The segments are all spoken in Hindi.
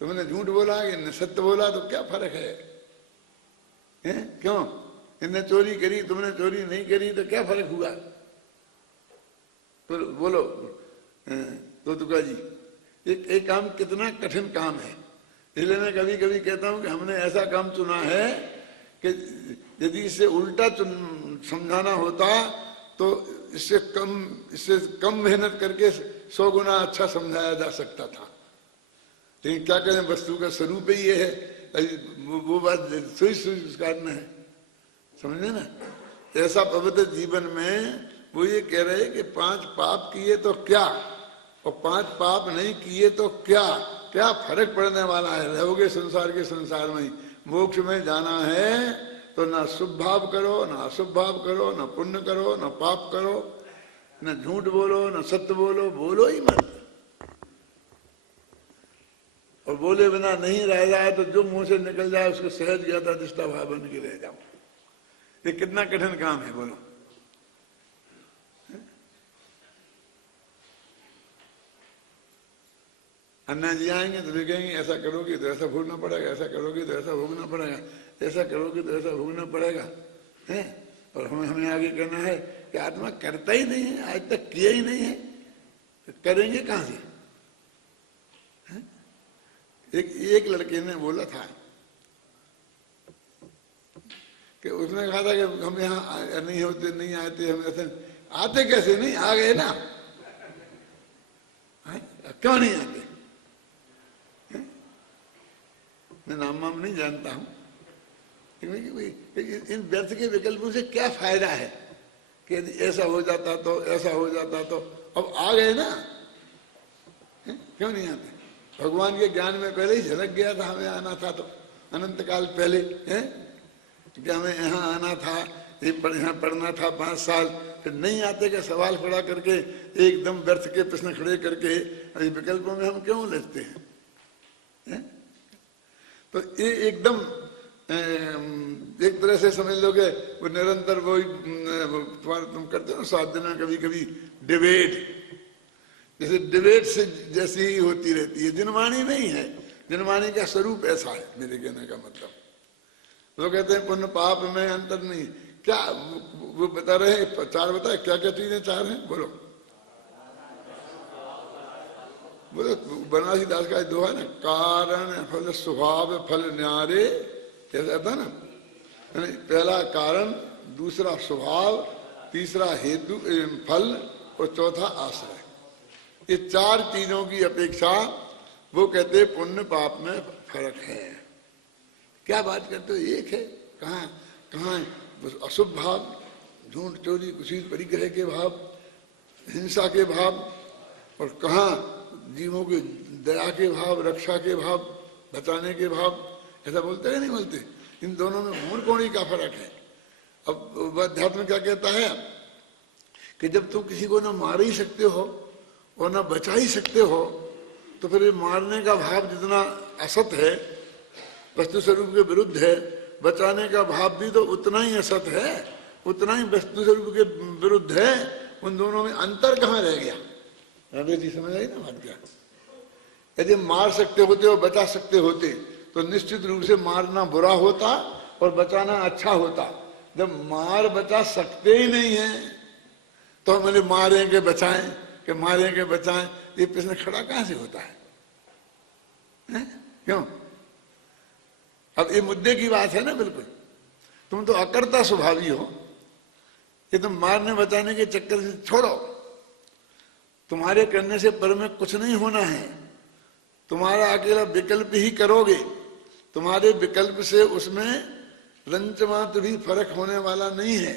तुमने झूठ बोला कि ने सत्य बोला, तो क्या फर्क है? क्यों? इनने चोरी करी, तुमने चोरी नहीं करी, तो क्या फर्क हुआ? तो बोलो तो तुका जी, एक काम कितना कठिन काम है। इसलिए मैं कभी कभी कहता हूं कि हमने ऐसा काम चुना है कि यदि इससे उल्टा समझाना होता तो इससे कम मेहनत करके 100 गुना अच्छा समझाया जा सकता था। लेकिन क्या करें, वस्तु का स्वरूप ही ये है। वो बात सुई उस कारण है, समझे ना। ऐसा पवित्र जीवन में वो ये कह रहे कि 5 पाप किए तो क्या, और 5 पाप नहीं किए तो क्या, क्या फर्क पड़ने वाला है? रहोगे संसार के संसार में ही। मोक्ष में जाना है तो ना शुभ भाव करो, ना अशुभ भाव करो, ना पुण्य करो, ना पाप करो, न झूठ बोलो, न सत्य बोलो, बोलो ही मत। और बोले बिना नहीं रह जाए तो जो मुंह से निकल जाए उसको सहज ज्ञाता दिष्टा भाव बन के रह जाओ। ये कितना कठिन काम है, बोलो। अन्ना जी आएंगे तो कहेंगे ऐसा करोगे तो ऐसा भोगना पड़ेगा, ऐसा करोगे तो ऐसा भोगना पड़ेगा, ऐसा करोगे तो ऐसा भोगना पड़ेगा, है। और हमें आगे कहना है कि आत्मा करता ही नहीं है, आज तक किया ही नहीं है, तो करेंगे कहां से? एक लड़के ने बोला था कि उसने कहा था कि हम यहाँ नहीं होते, नहीं आते, हम ऐसे आते कैसे नहीं, आ गए ना, क्यों नहीं आते? मैं नाम वाम नहीं जानता हूं, इन व्यर्थ के विकल्पों से क्या फायदा है कि ऐसा हो जाता तो, ऐसा हो जाता तो। अब आ गए ना, क्यों नहीं आते? भगवान के ज्ञान में पहले ही झलक गया था हमें आना था, तो अनंत काल पहले है कि हमें यहाँ आना था, यहाँ पढ़ना था 5 साल, फिर नहीं आते का सवाल खड़ा करके एकदम व्यर्थ के प्रश्न खड़े करके विकल्पों में हम क्यों उलझते हैं? तो ये एकदम एक तरह से समझ लोगे वो निरंतर वही तुम करते हो 7 दिन में कभी कभी डिबेट, जैसे डिबेट से जैसी ही होती रहती है। जिनवाणी नहीं है, जिनवाणी का स्वरूप ऐसा है, मेरे कहने का मतलब। वो कहते हैं पुण्य पाप में अंतर नहीं, क्या वो बता रहे हैं 4 बताए, क्या क्या चीजें 4 हैं, बोलो बोलो। बनारसी दास का दोहा ना, कारण फल स्वभाव फल न्यारे, ऐसा था ना। पहला कारण, दूसरा स्वभाव, तीसरा हेतु फल, और चौथा आश्रय। ये 4 चीजों की अपेक्षा वो कहते पुण्य पाप में फर्क है। क्या बात करते हो, एक है। कहाँ कहाँ अशुभ भाव, झूठ चोरी कुशील परिग्रह के भाव, हिंसा के भाव, और कहाँ जीवों के दया के भाव, रक्षा के भाव, बचाने के भाव। ऐसा बोलते हैं नहीं बोलते? इन दोनों में मूल कोणी का फर्क है। अब अध्यात्म क्या कहता है कि जब तुम किसी को ना मार ही सकते हो और ना बचा ही सकते हो, तो फिर मारने का भाव जितना असत है, वस्तु स्वरूप के विरुद्ध है, बचाने का भाव भी तो उतना ही असत है, उतना ही वस्तु स्वरूप के विरुद्ध है। उन दोनों में अंतर कहाँ रह गया? रवि जी समझ आई ना बात क्या? यदि मार सकते होते और बचा सकते होते तो निश्चित रूप से मारना बुरा होता और बचाना अच्छा होता। जब मार बचा सकते ही नहीं है तो हम मारें के बचाएं, कि मारें के बचाएं, ये प्रश्न खड़ा कहां से होता है? क्यों? अब ये मुद्दे की बात है ना, बिल्कुल। तुम तो अकर्ता स्वभावी हो, ये तुम मारने बचाने के चक्कर से छोड़ो। तुम्हारे करने से पर में कुछ नहीं होना है, तुम्हारा अकेला विकल्प ही करोगे। तुम्हारे विकल्प से उसमें रंच मात्र भी फर्क होने वाला नहीं है,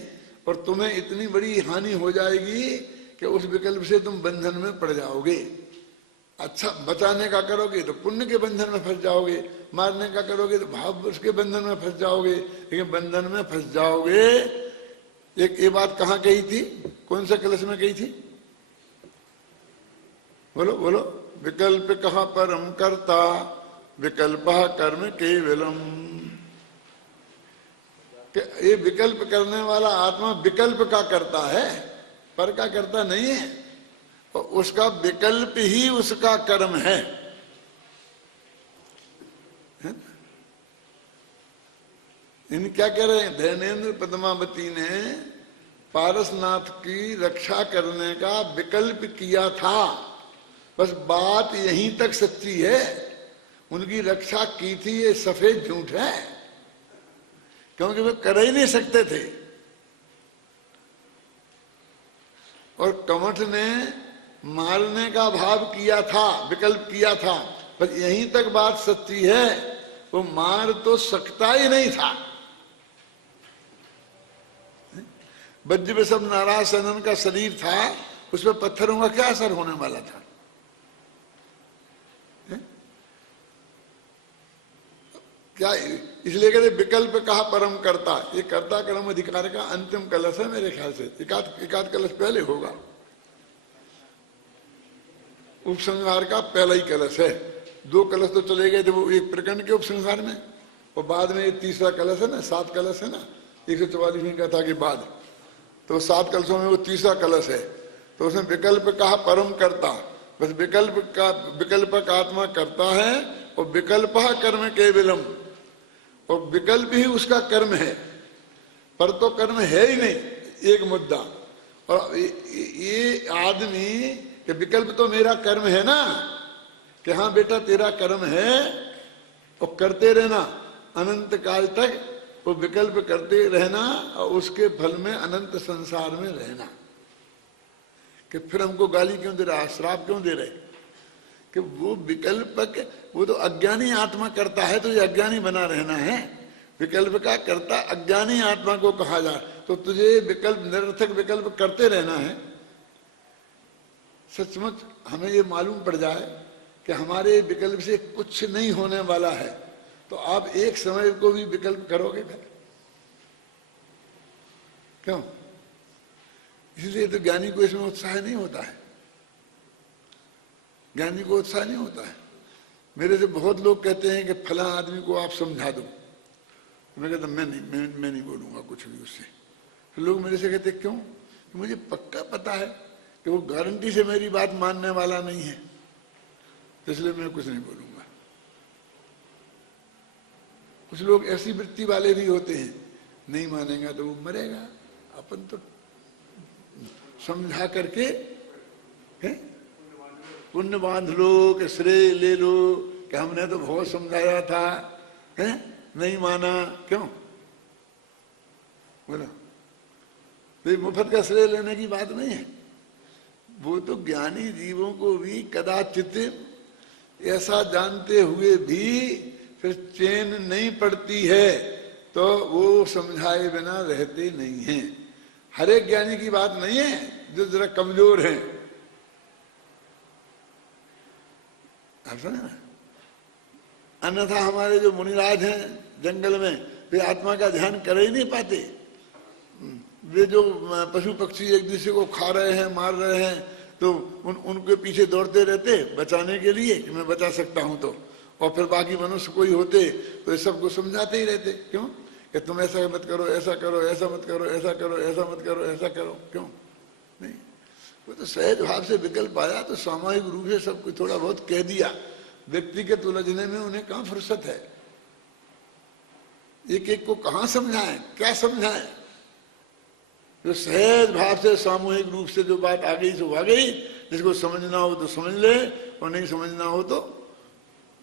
और तुम्हें इतनी बड़ी हानि हो जाएगी कि उस विकल्प से तुम बंधन में पड़ जाओगे। अच्छा बचाने का करोगे तो पुण्य के बंधन में फंस जाओगे, मारने का करोगे तो भाव उसके बंधन में फंस जाओगे। लेकिन बंधन में फंस जाओगे। एक ये बात कहाँ कही थी, कौन सा कलश में कही थी? बोलो बोलो। विकल्प कहाँ परम करता, विकल्प कर्म केवलम। ये विकल्प करने वाला आत्मा विकल्प का करता है, पर का करता नहीं है, और उसका विकल्प ही उसका कर्म है। है ना? इन क्या कह रहे हैं, धैर्येंद्र पद्मावती ने पारसनाथ की रक्षा करने का विकल्प किया था, बस बात यहीं तक सच्ची है। उनकी रक्षा की थी ये सफेद झूठ है, क्योंकि वे कर ही नहीं सकते थे। और कमठ ने मारने का भाव किया था, विकल्प किया था, बस यहीं तक बात सच्ची है, वो मार तो सकता ही नहीं था। वज्र में सब नाराज सनन का शरीर था, उसमें पत्थरों का क्या असर होने वाला था? क्या इसलिए कहते विकल्प कहा परम करता, ये कर्ता कर्म अधिकार का अंतिम कलश है मेरे ख्याल से। एकाध कलश पहले होगा, उपसंहार का पहला ही कलश है। 2 कलश तो चले गए थे वो एक प्रकरण के उपसंहार में, और बाद में ये तीसरा कलश है ना, 7 कलश है ना 144वीं कथा के बाद, तो 7 कलशों में वो तीसरा कलश है। तो उसमें विकल्प कहा परम करता, बस विकल्प का आत्मा करता है, और विकल्प कर्म केवलम, और विकल्प ही उसका कर्म है, पर तो कर्म है ही नहीं, एक मुद्दा। और ये आदमी कि विकल्प तो मेरा कर्म है ना, कि हाँ बेटा तेरा कर्म है, और करते रहना अनंत काल तक, वो विकल्प करते रहना, और उसके फल में अनंत संसार में रहना। कि फिर हमको गाली क्यों दे रहा, श्राप क्यों दे रहे? कि वो विकल्प, वो तो अज्ञानी आत्मा करता है, तो ये अज्ञानी बना रहना है। विकल्प का करता अज्ञानी आत्मा को कहा जाए, तो तुझे विकल्प, निरर्थक विकल्प करते रहना है। सचमुच हमें ये मालूम पड़ जाए कि हमारे विकल्प से कुछ नहीं होने वाला है, तो आप एक समय को भी विकल्प करोगे फिर? क्यों? इसलिए तो ज्ञानी को इसमें उत्साह नहीं होता है, ज्ञानी को उत्साह नहीं होता है। मेरे से बहुत लोग कहते हैं कि फला आदमी को आप समझा दो, मैं कहता मैं नहीं बोलूंगा कुछ भी उससे। तो लोग मेरे से कहते क्यों? तो मुझे पक्का पता है कि वो गारंटी से मेरी बात मानने वाला नहीं है, तो इसलिए मैं कुछ नहीं बोलूंगा। कुछ लोग ऐसी वृत्ति वाले भी होते हैं, नहीं मानेगा तो वो मरेगा, अपन तो समझा करके है पुण्य बांध लो, कि श्रेय ले लो, कि हमने तो बहुत समझाया था, है नहीं माना, क्यों बोला? तो मुफ्त का श्रेय लेने की बात नहीं है। वो तो ज्ञानी जीवों को भी कदाचित ऐसा जानते हुए भी फिर चैन नहीं पड़ती है, तो वो समझाए बिना रहते नहीं हैं। हर एक ज्ञानी की बात नहीं है, जो जरा कमजोर है, आप सुने ना। अन्यथा हमारे जो मुनिराज हैं जंगल में, वे आत्मा का ध्यान कर ही नहीं पाते। वे जो पशु पक्षी एक दूसरे को खा रहे हैं, मार रहे हैं, तो उनके पीछे दौड़ते रहते बचाने के लिए कि मैं बचा सकता हूं तो, और फिर बाकी मनुष्य कोई होते तो ये सबको समझाते ही रहते, क्यों कि तुम ऐसा मत करो, ऐसा करो, ऐसा मत करो, ऐसा करो, ऐसा मत करो, ऐसा करो, क्यों नहीं? वो तो सहज भाव से विकल्प आया तो सामूहिक रूप से सब कुछ थोड़ा बहुत कह दिया। व्यक्तिगत उलझने में उन्हें कहाँ फुर्सत है? एक एक को कहाँ समझाएं, क्या समझाएं? जो सहज भाव से सामूहिक रूप से जो बात आ गई सो आ गई, जिसको समझना हो तो समझ ले, और नहीं समझना हो तो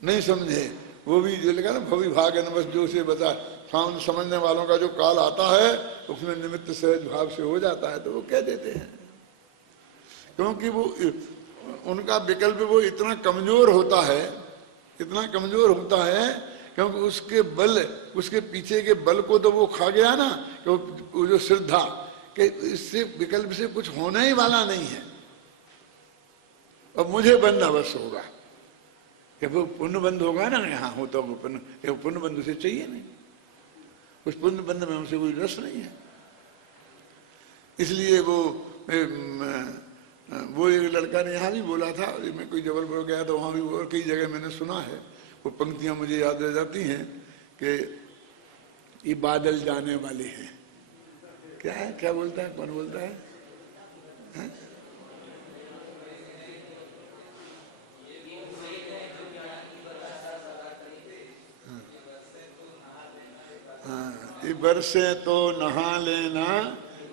नहीं समझे। वो भी जो लिखा ना, भवि भाग नमस जो से बता, समझने वालों का जो काल आता है उसमें निमित्त सहज भाव से हो जाता है, तो वो कह देते हैं। क्योंकि वो उनका विकल्प वो इतना कमजोर होता है, इतना कमजोर होता है, क्योंकि उसके बल, उसके पीछे के बल को तो वो खा गया ना, कि वो जो श्रद्धा कि इससे विकल्प से कुछ होने ही वाला नहीं है, अब मुझे बनना बस होगा, कि वो पुण्य बंध होगा ना, हाँ होता वो पुण्य बंध उसे चाहिए नहीं, उस पुण्य बंध में उसे कोई रस नहीं है। इसलिए वो एक लड़का ने यहाँ भी बोला था, मैं कोई जबलपुर गया तो वहाँ भी और कई जगह मैंने सुना है, वो पंक्तियाँ मुझे याद रह जाती हैं कि ये बादल जाने वाले हैं। क्या है, क्या बोलता है, कौन बोलता है? हाँ? ये बरसे तो नहा लेना,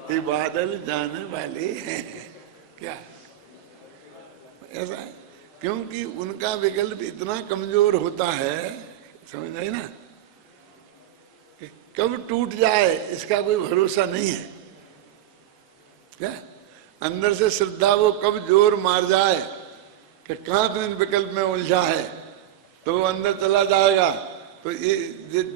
ये बादल जाने वाले हैं। क्या ऐसा है? क्योंकि उनका विकल्प इतना कमजोर होता है, समझ आई ना, कि कब टूट जाए इसका कोई भरोसा नहीं है। क्या अंदर से श्रद्धा वो कब जोर मार जाए कि कहाँ तो इन विकल्प में उलझा है, तो वो अंदर चला जाएगा। तो ये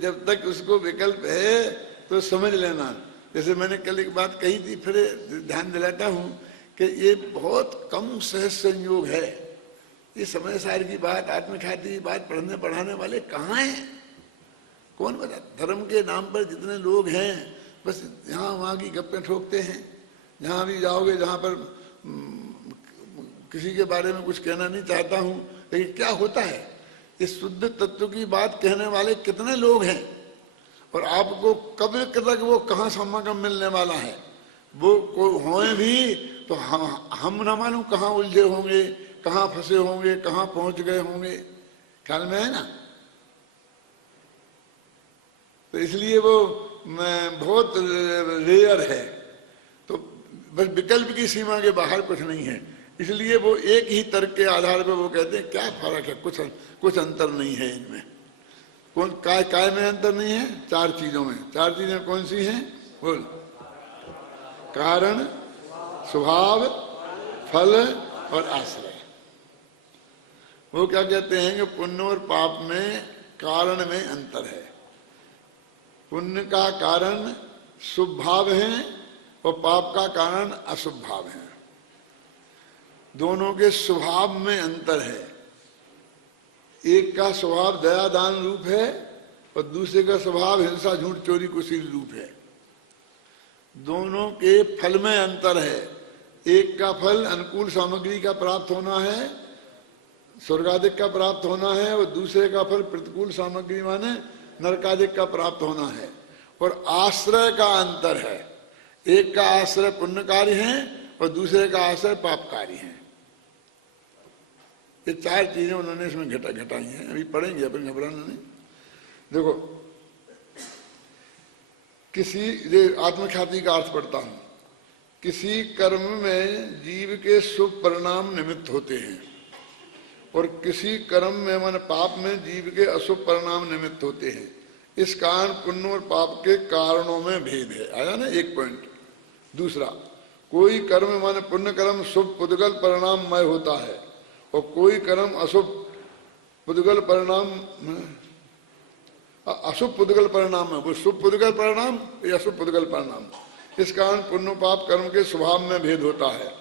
जब तक उसको विकल्प है तो समझ लेना। जैसे मैंने कल एक बात कही थी, फिर ध्यान दिलाता हूँ कि ये बहुत कम सहज संयोग है। ये समय सार की बात, आत्मख्याति की बात पढ़ने पढ़ाने वाले कहाँ हैं? कौन बता? धर्म के नाम पर जितने लोग हैं बस यहाँ वहाँ की गप्पें ठोकते हैं। जहाँ भी जाओगे, जहाँ पर किसी के बारे में कुछ कहना नहीं चाहता हूँ, लेकिन क्या होता है, इस शुद्ध तत्व की बात कहने वाले कितने लोग हैं, और आपको कब तक वो कहाँ समागम मिलने वाला है, वो होए भी तो हम ना मालूम कहाँ उलझे होंगे, कहाँ फंसे होंगे, कहाँ पहुंच गए होंगे। ख्याल में है ना? तो इसलिए वो बहुत रेयर है। तो बस विकल्प की सीमा के बाहर कुछ नहीं है। इसलिए वो एक ही तर्क के आधार पर वो कहते हैं क्या फर्क है, कुछ अंतर नहीं है इनमें। कौन काय में अंतर नहीं है? चार चीजों में। चार चीजें कौन सी हैं? बोल। कारण, स्वभाव, फल और आश्रय। वो क्या कहते हैं कि पुण्य और पाप में कारण में अंतर है। पुण्य का कारण शुभ भाव है और पाप का कारण अशुभ भाव है। दोनों के स्वभाव में अंतर है। एक का स्वभाव दया दान रूप है और दूसरे का स्वभाव हिंसा झूठ चोरी कुशील रूप है। दोनों के फल में अंतर है। एक का फल अनुकूल सामग्री का प्राप्त होना है, स्वर्गादिक का प्राप्त होना है, और दूसरे का फल प्रतिकूल सामग्री माने नरकादिक का प्राप्त होना है। और आश्रय का अंतर है। एक का आश्रय पुण्यकारी है और दूसरे का आश्रय पापकारी है। ये चार चीजें उन्होंने इसमें घटाई हैं। अभी पढ़ेंगे, अपन घबराना नहीं। देखो, किसी आत्मख्याति का अर्थ पढ़ता हूं। किसी कर्म में जीव के शुभ परिणाम निमित्त होते हैं और किसी कर्म में मन पाप में जीव के अशुभ परिणाम निमित्त होते हैं। इस कारण पुण्य और पाप के कारणों में भेद है। आया ना एक पॉइंट। दूसरा, कोई कर्म माने पुण्य कर्म शुभ पुद्गल परिणाममय होता है और कोई कर्म अशुभ पुद्गल परिणाम, अशुभ पुद्गल परिणाम है। वो शुभ पुद्गल परिणाम या अशुभ पुद्गल परिणाम। इस कारण पुण्य पाप कर्म के स्वभाव में भेद होता है।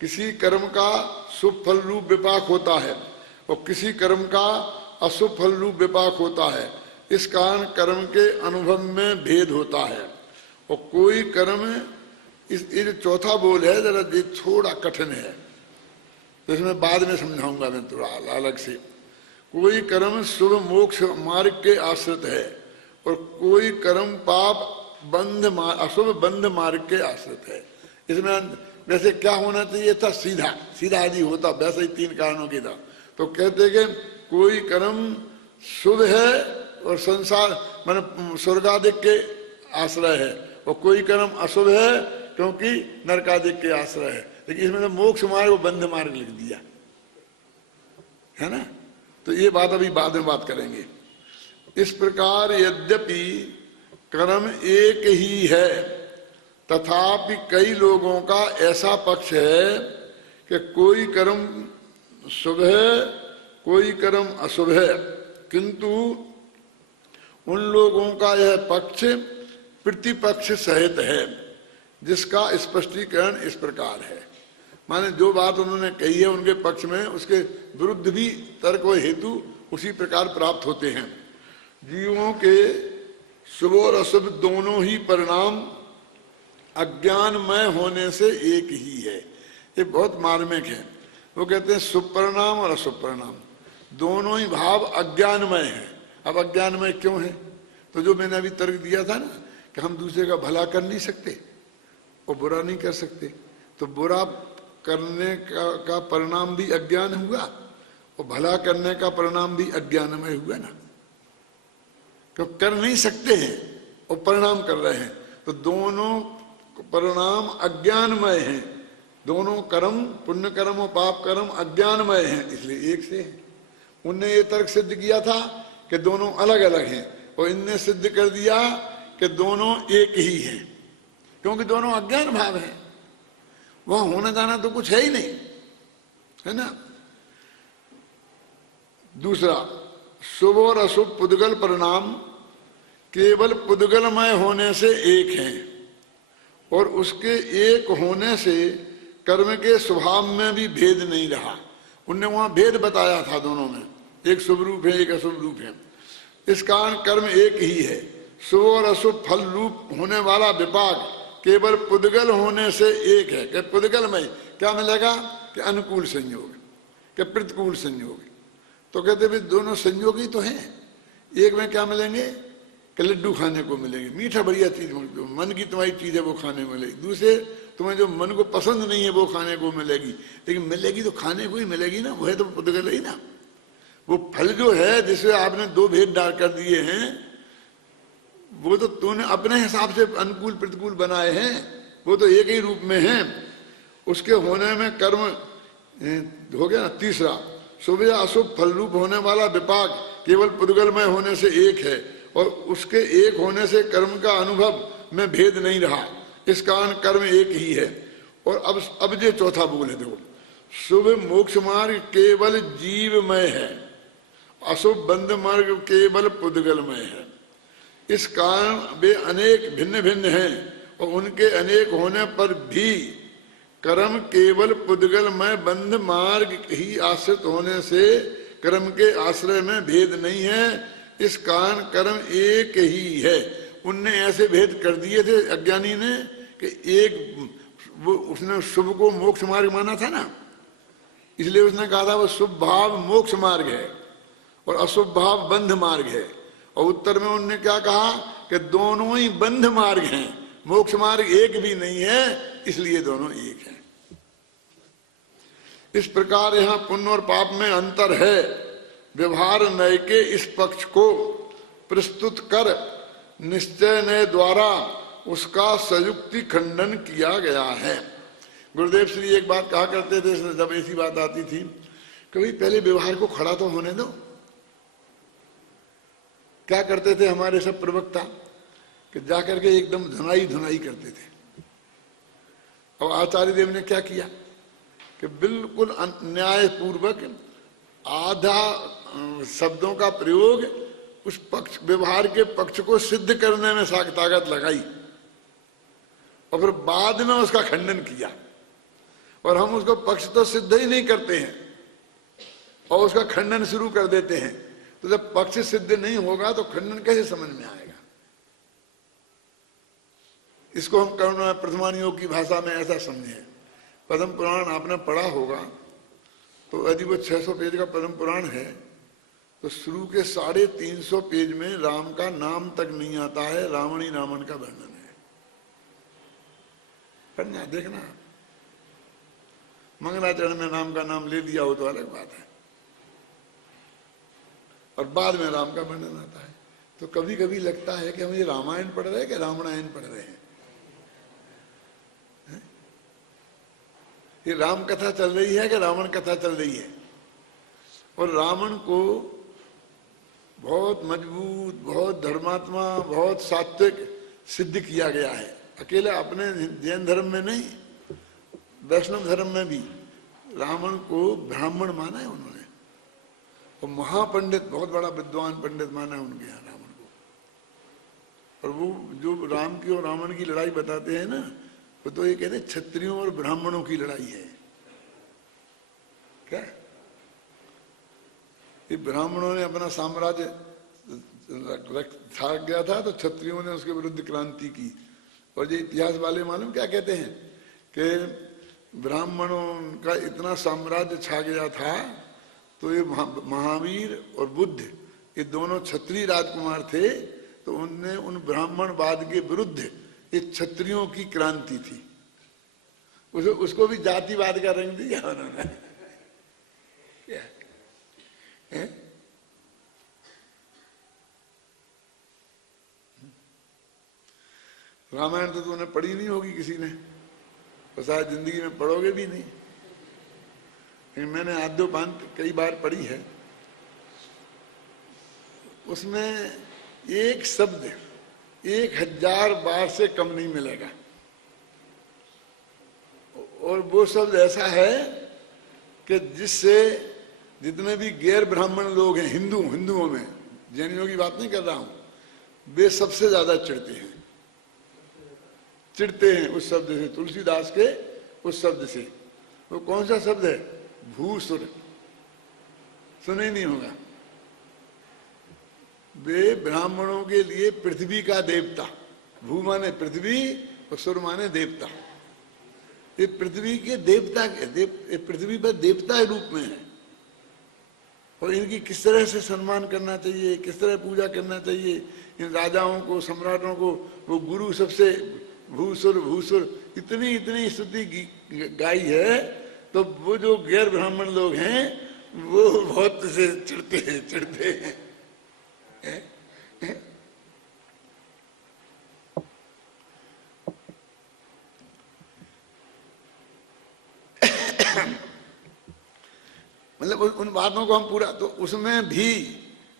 किसी कर्म का शुभ फल रूप विपाक होता है और किसी कर्म का अशुभ फल रूप विपाक होता है। इस कारण कर्म के अनुभव में भेद होता है। और कोई कर्म, ये चौथा बोल है जरा ये थोड़ा कठिन है, तो इसमें बाद में समझाऊंगा मैं थोड़ा अलग से। कोई कर्म शुभ मोक्ष मार्ग के आश्रित है और कोई कर्म पाप अशुभ बंध मार्ग के आश्रित है। इसमें वैसे क्या होना चाहिए था? सीधा यदि होता वैसे ही तीन कारणों की था तो कहते कि कोई कर्म शुभ है और संसार मान स्वर्गादिक के आश्रय है और कोई कर्म अशुभ है क्योंकि नरकादिक के आश्रय है। लेकिन इसमें तो मोक्ष मार्ग और बंध मार्ग लिख दिया है ना। तो ये बात अभी बाद में बात करेंगे। इस प्रकार यद्यपि कर्म एक ही है तथापि कई लोगों का ऐसा पक्ष है कि कोई कर्म शुभ है कोई कर्म अशुभ है, किंतु उन लोगों का यह पक्ष प्रतिपक्ष सहित है, जिसका स्पष्टीकरण इस प्रकार है। माने जो बात उन्होंने कही है उनके पक्ष में उसके विरुद्ध भी तर्क व हेतु उसी प्रकार प्राप्त होते हैं। जीवों के शुभ और अशुभ दोनों ही परिणाम अज्ञानमय होने से एक ही है। ये बहुत मार्मिक है। वो कहते हैं शुभ परिणाम और अशुभ परिणाम दोनों ही भाव अज्ञानमय है। अब अज्ञानमय क्यों है? तो जो मैंने अभी तर्क दिया था ना कि हम दूसरे का भला कर नहीं सकते और बुरा नहीं कर सकते, तो बुरा करने का परिणाम भी अज्ञान हुआ और भला करने का परिणाम भी अज्ञानमय हुआ ना। तो कर नहीं सकते हैं और परिणाम कर रहे हैं, तो दोनों परिणाम अज्ञानमय हैं। दोनों कर्म, पुण्य कर्म और पाप कर्म अज्ञानमय हैं, इसलिए एक से है। उनने ये तर्क सिद्ध किया था कि दोनों अलग अलग हैं, और इनने सिद्ध कर दिया कि दोनों एक ही हैं, क्योंकि दोनों अज्ञान भाव हैं। वहां होना जाना तो कुछ है ही नहीं, है ना। दूसरा, शुभ और अशुभ पुद्गल परिणाम केवल पुद्गलमय होने से एक हैं, और उसके एक होने से कर्म के स्वभाव में भी भेद नहीं रहा। उनने वहां भेद बताया था दोनों में, एक शुभ रूप है, एक अशुभ रूप है। इस कारण कर्म एक ही है। शुभ और अशुभ फल रूप होने वाला विपाक केवल पुद्गल होने से एक है। कि पुद्गल में क्या मिलेगा कि अनुकूल संयोग, कि प्रतिकूल संयोग। तो कहते भाई दोनों संयोग ही तो हैं। एक में क्या मिलेंगे कि लड्डू खाने को मिलेंगे, मीठा बढ़िया चीज, मन की तुम्हारी चीज है वो खाने को मिलेगी। दूसरे तुम्हें जो मन को पसंद नहीं है वो खाने को मिलेगी, लेकिन मिलेगी तो खाने को ही मिलेगी ना, वह तो पुद्गल ही ना। वो फल जो है जिसे आपने दो भेद डाल कर दिए हैं, वो तो तूने अपने हिसाब से अनुकूल प्रतिकूल बनाए हैं, वो तो एक ही रूप में है। उसके होने में कर्म हो गया ना। तीसरा, शुभ या अशुभ फल रूप होने वाला विपाक केवल पुद्गलमय होने से एक है, और उसके एक होने से कर्म का अनुभव में भेद नहीं रहा। इस कारण कर्म एक ही है। और अब जो चौथा बोले देखो, शुभ मोक्ष मार्ग केवल जीवमय है, अशुभ बंध मार्ग केवल पुद्गलमय है। इस कारण वे अनेक भिन्न भिन्न हैं, और उनके अनेक होने पर भी कर्म केवल पुद्गलमय बंध मार्ग ही आश्रित होने से कर्म के आश्रय में भेद नहीं है। इस कारण कर्म एक ही है। उनने ऐसे भेद कर दिए थे अज्ञानी ने कि एक वो उसने शुभ को मोक्ष मार्ग माना था ना, इसलिए उसने कहा था वो शुभ भाव मोक्ष मार्ग है और अशुभ भाव बंध मार्ग है। और उत्तर में उन्होंने क्या कहा कि दोनों ही बंध मार्ग हैं, मोक्ष मार्ग एक भी नहीं है, इसलिए दोनों एक हैं। इस प्रकार यहां पुण्य और पाप में अंतर है। व्यवहार न्याय के इस पक्ष को प्रस्तुत कर निश्चय न्याय द्वारा उसका संयुक्ति खंडन किया गया है। गुरुदेव श्री एक बात कहा करते थे, जब ऐसी बात आती थी, कभी पहले व्यवहार को खड़ा तो होने दो। क्या करते थे हमारे सब प्रवक्ता कि जाकर के एकदम धुनाई धुनाई करते थे। और आचार्य देव ने क्या किया कि बिल्कुल न्यायपूर्वक आधा शब्दों का प्रयोग उस पक्ष व्यवहार के पक्ष को सिद्ध करने में ताकत लगाई, और फिर बाद में उसका खंडन किया। और हम उसको पक्ष तो सिद्ध ही नहीं करते हैं और उसका खंडन शुरू कर देते हैं। तो जब पक्ष सिद्ध नहीं होगा तो खंडन कैसे समझ में आएगा। इसको हम करुणा प्रथमानियोग की भाषा में ऐसा समझे। पद्म पुराण आपने पढ़ा होगा, तो यदि वो 600 पेज का पद्म पुराण है तो शुरू के 350 पेज में राम का नाम तक नहीं आता है, रावण ही रावण का वर्णन है। पढ़ना देखना, मंगलाचरण में राम का नाम ले दिया हो तो अलग बात है, और बाद में राम का वर्णन आता है। तो कभी कभी लगता है कि हम ये रामायण पढ़ रहे हैं कि रामायण पढ़ रहे हैं। ये राम कथा चल रही है कि रावण कथा चल रही है। और रावण को बहुत मजबूत, बहुत धर्मात्मा, बहुत सात्विक सिद्ध किया गया है। अकेले अपने जैन धर्म में नहीं, वैष्णव धर्म में भी रावण को ब्राह्मण माना है उन्होंने, और महापंडित, बहुत बड़ा विद्वान पंडित माना है उनके यहाँ रावण को। और वो जो राम की और रावण की लड़ाई बताते हैं ना, वो तो ये कहते हैं क्षत्रियों और ब्राह्मणों की लड़ाई है। क्या ये ब्राह्मणों ने अपना साम्राज्य छा गया था तो क्षत्रियों ने उसके विरुद्ध क्रांति की। और ये इतिहास वाले मालूम क्या कहते हैं कि ब्राह्मणों का इतना साम्राज्य छा गया था तो ये महावीर और बुद्ध ये दोनों क्षत्रिय राजकुमार थे, तो उनने उन ब्राह्मणवाद के विरुद्ध ये क्षत्रियों की क्रांति थी। उसको भी जातिवाद का रंग दिया उन्होंने। रामायण तो तूने पढ़ी नहीं होगी किसी ने, और शायद जिंदगी में पढ़ोगे भी नहीं, लेकिन मैंने आद्योपांत कई बार पढ़ी है। उसमें एक शब्द 1000 बार से कम नहीं मिलेगा, और वो शब्द ऐसा है कि जिससे जितने भी गैर ब्राह्मण लोग हैं, हिंदुओं में, जैनियों की बात नहीं कर रहा हूं, वे सबसे ज्यादा चिढ़ते हैं उस शब्द से, तुलसीदास के उस शब्द से। वो कौन सा शब्द है? भूसुर। सुने ही नहीं होगा। वे ब्राह्मणों के लिए पृथ्वी का देवता, भू माने पृथ्वी और सुर माने देवता, ये पृथ्वी के देवता पृथ्वी पर देवता के रूप में है, और इनकी किस तरह से सम्मान करना चाहिए, किस तरह पूजा करना चाहिए, इन राजाओं को, सम्राटों को वो गुरु सबसे भूसुर इतनी स्तुति गाई है। तो वो जो गैर ब्राह्मण लोग हैं वो बहुत से चिढ़ते हैं। मतलब उन बातों को हम पूरा, तो उसमें भी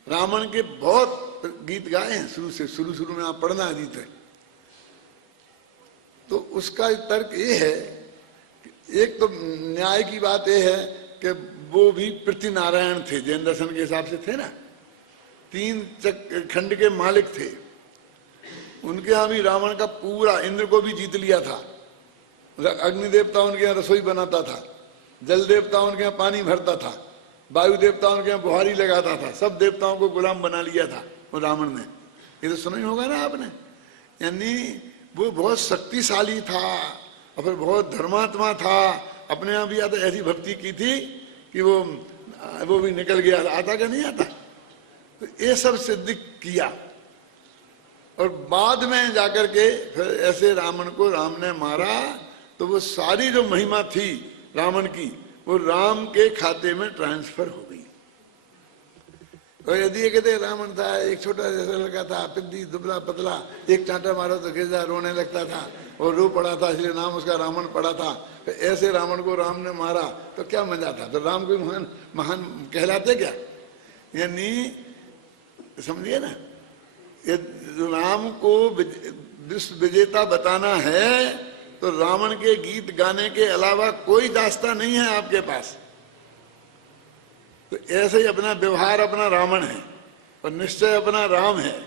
रावण के बहुत गीत गाए हैं शुरू में, आप पढ़ना गीत है। तो उसका तर्क ये है कि एक तो न्याय की बात ये है कि वो भी पृथ्वीनारायण थे, जैन दर्शन के हिसाब से थे ना, 3 खंड के मालिक थे। उनके यहाँ भी रावण का पूरा, इंद्र को भी जीत लिया था। अग्नि देवता उनके यहाँ रसोई बनाता था, जल देवता उनके यहाँ पानी भरता था, वायु देवता उनके यहाँ बुहारी लगाता था, सब देवताओं को गुलाम बना लिया था वो रावण ने। ये तो सुना ही होगा ना आपने। यानी वो बहुत शक्तिशाली था और फिर बहुत धर्मात्मा था। अपने यहाँ भी आता, ऐसी भक्ति की थी कि वो भी निकल गया। आता क्या नहीं आता? तो ये सब सिद्ध किया, और बाद में जाकर के फिर ऐसे रावण को राम ने मारा। तो वो सारी जो महिमा थी रावण की, वो राम के खाते में ट्रांसफर हो गई। और यदि ये कहते रावण था एक छोटा जैसा लड़का था, पिद्दी दुबला पतला, एक चांटा मारो तो गिर जा, रोने लगता था और रो पड़ा था, इसलिए नाम उसका रावण पड़ा था। तो ऐसे रावण को राम ने मारा तो क्या मजा था? तो राम कोई महान कहलाते क्या? यानी समझिए ना, ये राम को विश्व विजेता बताना है तो रावण के गीत गाने के अलावा कोई दास्ता नहीं है आपके पास। तो ऐसे ही अपना व्यवहार अपना रावण है और निश्चय अपना राम है।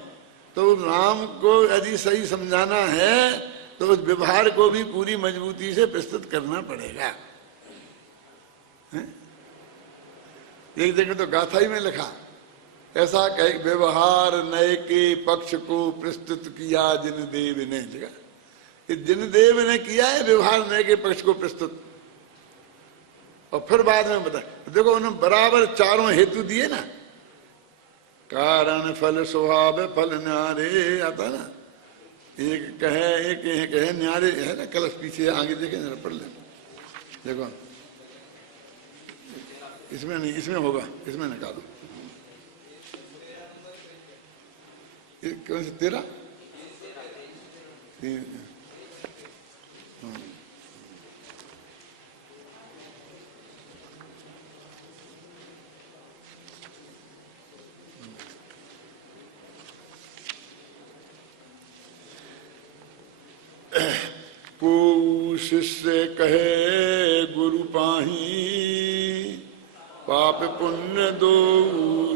तो राम को यदि सही समझाना है तो उस व्यवहार को भी पूरी मजबूती से प्रस्तुत करना पड़ेगा। एक जगह तो गाथा ही में लिखा, ऐसा कहे व्यवहार नए के पक्ष को प्रस्तुत किया जिन देव ने। जगह जिन देव ने किया है व्यवहार नए के पक्ष को प्रस्तुत, और फिर बाद में बता। देखो उन्होंने बराबर चारों हेतु दिए ना, कारण फल स्वभाव फल न्यारे आता ना। एक कहे न्यारे है ना, कलश पीछे आगे देखे जरा पढ़ ले। देखो इसमें नहीं, इसमें होगा, इसमें निकालो। कौन से 13? को शिष्य कहे गुरु पाही, पाप पुण्य दो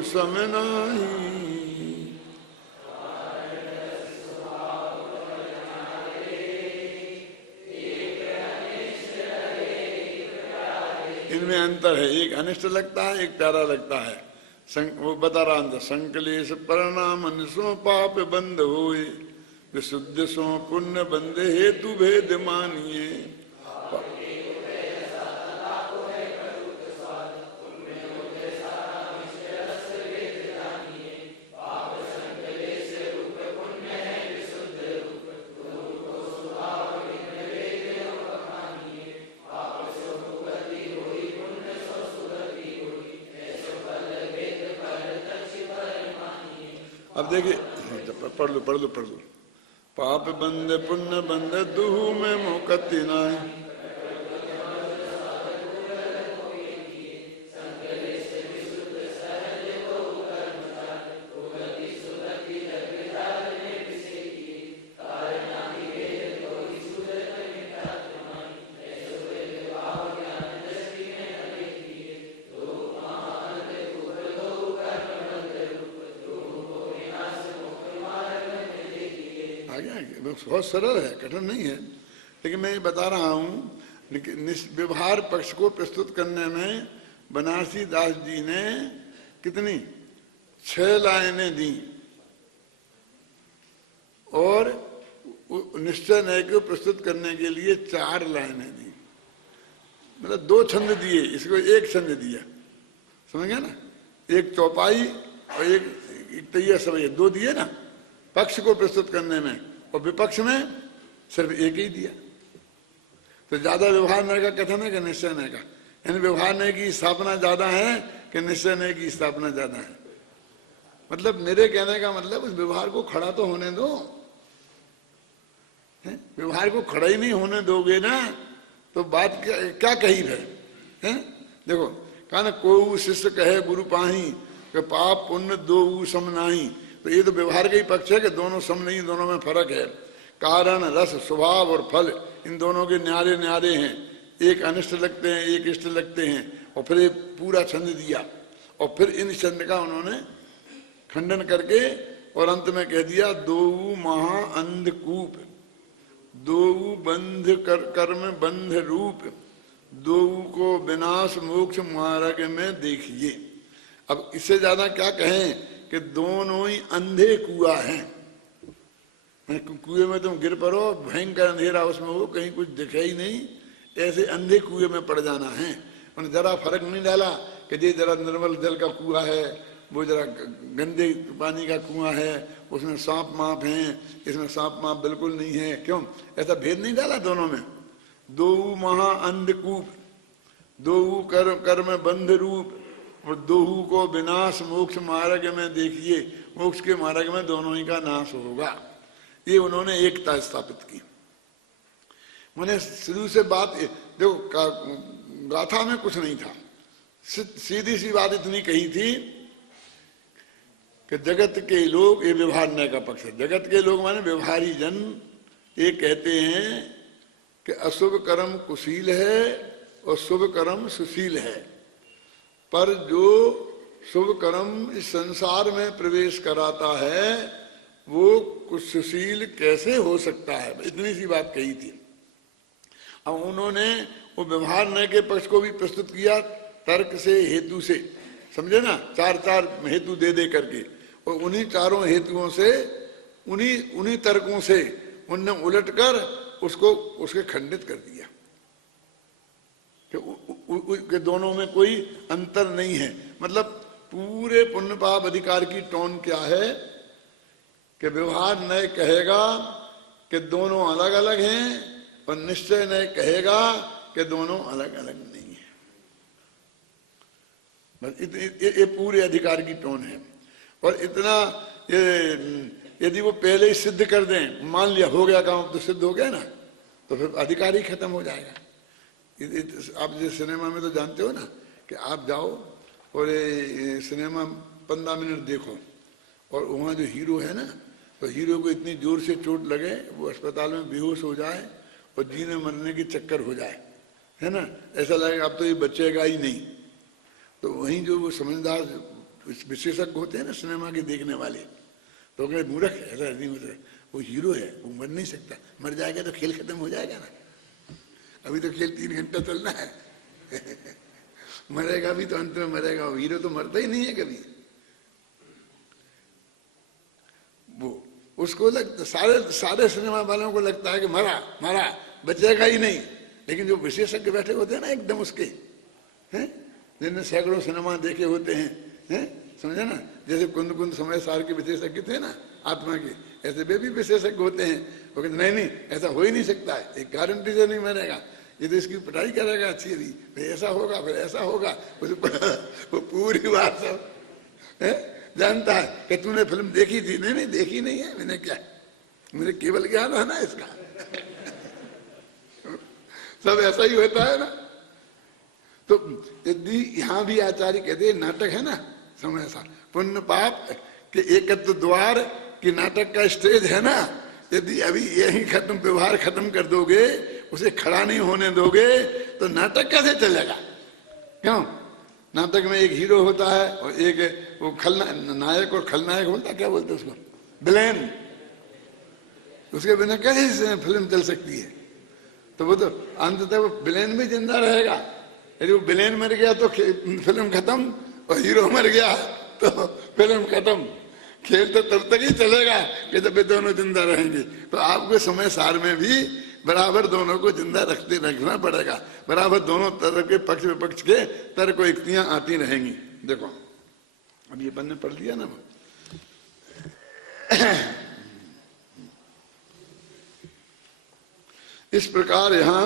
सम नाही। इनमें अंतर है, एक अनिष्ट लगता है, एक प्यारा लगता है। वो बता रहा अंदर, संकलेश परिणाम निसो पाप बंद होए, विशुद्ध सो पुण्य बंदे हेतु भेद मानिए। अब देखिए, पढ़ लो। पाप बंद पुण्य बंद दुहु में मुकति नाय। बहुत सरल है, कठिन नहीं है, लेकिन मैं ये बता रहा हूं व्यवहार पक्ष को प्रस्तुत करने में बनारसी दास जी ने कितनी 6 लाइनें दी और निश्चय न्याय को प्रस्तुत करने के लिए 4 लाइनें दी। मतलब 2 छंद दिए, इसको 1 छंद दिया, समझ गया ना। एक चौपाई और एक तैया सवैया, 2 दिए ना पक्ष को प्रस्तुत करने में, और विपक्ष में सिर्फ 1 ही दिया। तो ज्यादा व्यवहार न्याय का कथन है कि निश्चय न्याय का? यानी व्यवहार न्याय की स्थापना ज्यादा है कि निश्चय न्याय की स्थापना ज्यादा है? मतलब मेरे कहने का मतलब उस व्यवहार को खड़ा तो होने दो। व्यवहार को खड़ा ही नहीं होने दोगे ना तो बात क्या कही है? देखो कहा ना, को शिष्य कहे गुरु पाही कि पाप पुण्य दो सम नाही। तो ये तो व्यवहार का ही पक्ष है कि दोनों सम नहीं, दोनों में फर्क है। कारण रस स्वभाव और फल इन दोनों के न्यारे न्यारे हैं, एक अनिष्ट लगते हैं एक इष्ट लगते हैं। और फिर ये पूरा छंद दिया और फिर इन छंद का उन्होंने खंडन करके और अंत में कह दिया, दो महा अंधकूप, दो बंध कर्म बंध रूप, दो को विनाश मोक्ष मार्ग में देखिए। अब इससे ज्यादा क्या कहें कि दोनों ही अंधे कुआं हैं। कुएं में तुम गिर पड़ो, भयंकर अंधेरा उसमें हो, कहीं कुछ दिखे ही नहीं, ऐसे अंधे कुएं में पड़ जाना है। उन्हें जरा फर्क नहीं डाला कि ये जरा निर्मल जल का कुआं है, वो जरा गंदे पानी का कुआं है, उसमें सांप माप हैं, इसमें सांप माप बिल्कुल नहीं है। क्यों? ऐसा भेद नहीं डाला दोनों में। दो महा अंधकूप, दो कर्म बंध रूप और दोहू को विनाश मोक्ष मार्ग में देखिए। मोक्ष के मार्ग में दोनों ही का नाश होगा। ये उन्होंने एकता स्थापित की। मैंने शुरू से बात देखो, गाथा में कुछ नहीं था, सीधी सी बात इतनी कही थी कि जगत के लोग, ये व्यवहार न्याय का पक्ष है, जगत के लोग माने व्यवहारी जन ये कहते हैं कि अशुभ कर्म कुशील है और शुभ कर्म सुशील है। पर जो शुभ कर्म इस संसार में प्रवेश कराता है वो कुछ सुशील कैसे हो सकता है, इतनी सी बात कही थी। अब उन्होंने वो व्यवहार न्याय के पक्ष को भी प्रस्तुत किया तर्क से, हेतु से, समझे ना, 4 हेतु दे दे करके, और उन्हीं चारों हेतुओं से, उन्हीं तर्कों से उनने उलट कर उसको उसके खंडित कर दिया कि दोनों में कोई अंतर नहीं है। मतलब पूरे पुण्य पाप अधिकार की टोन क्या है कि व्यवहार न्याय कहेगा कि दोनों अलग अलग हैं और निश्चय न्याय कहेगा कि दोनों अलग अलग नहीं है। बस ये पूरे अधिकार की टोन है। और इतना यदि वो पहले ही सिद्ध कर दें, मान लिया हो गया काम, तो सिद्ध हो गया ना, तो फिर अधिकार ही खत्म हो जाएगा। आप जिस सिनेमा में तो जानते हो ना कि आप जाओ और ये सिनेमा 15 मिनट देखो और वहाँ जो हीरो है ना, तो हीरो को इतनी जोर से चोट लगे वो अस्पताल में बेहोश हो जाए और जीने मरने की चक्कर हो जाए, है ना, ऐसा लगेगा अब तो ये बचेगा ही नहीं। तो वहीं जो वो समझदार विशेषज्ञ होते हैं ना सिनेमा के देखने वाले, तो कहे मूर्ख है, ऐसा नहीं होता, वो हीरो है, वो मर नहीं सकता, मर जाएगा तो खेल खत्म हो जाएगा ना। अभी तो खेल 3 घंटा चलना है मरेगा भी तो अंत में मरेगा, वो हीरो तो मरता ही नहीं है कभी। वो उसको लगता, सारे सिनेमा वालों को लगता है कि मरा बचेगा ही नहीं, लेकिन जो विशेषज्ञ बैठे होते हैं ना एकदम उसके, हैं, जिनने सैकड़ों सिनेमा देखे होते हैं, समझे ना, जैसे कुंद समय सार के विशेषज्ञ थे ना आत्मा के, ऐसे वे भी विशेषज्ञ होते हैं। वो कहते नहीं ऐसा हो ही नहीं सकता है, एक गारंटी से नहीं मरेगा, ये तो इसकी पिटाई करेगा अच्छी अभी, फिर ऐसा होगा फिर ऐसा होगा, वो पूरी बात सब जानता है कि तूने फिल्म देखी थी, नहीं देखी नहीं है मैंने, क्या मुझे केवल ज्ञान है ना इसका। सब ऐसा ही होता है ना। तो यदि यहाँ भी आचार्य कहते नाटक है ना, समय ऐसा पुण्य पाप के एकत्व द्वार की नाटक का स्टेज है ना, यदि अभी यही खत्म व्यवहार खत्म कर दोगे, उसे खड़ा नहीं होने दोगे, तो नाटक कैसे चलेगा? क्यों? नाटक में एक हीरो होता है और एक वो नायक और खलनायक होता, क्या बोलते हैं उसको, विलेन। उसके बिना कैसे फिल्म चल सकती है? तो वो तो अंततः वो विलेन भी जिंदा रहेगा। यदि वो विलेन मर गया तो फिल्म खत्म, और हीरो मर गया तो फिल्म खत्म। खेल तो तब तक ही चलेगा कि जब ये दोनों जिंदा रहेंगे। तो आपको समय सार में भी बराबर दोनों को जिंदा रखना पड़ेगा। बराबर दोनों तरफ के पक्ष विपक्ष के तर्क युक्तियां आती रहेंगी। देखो अब ये पन्ने पढ़ लिया ना। इस प्रकार यहाँ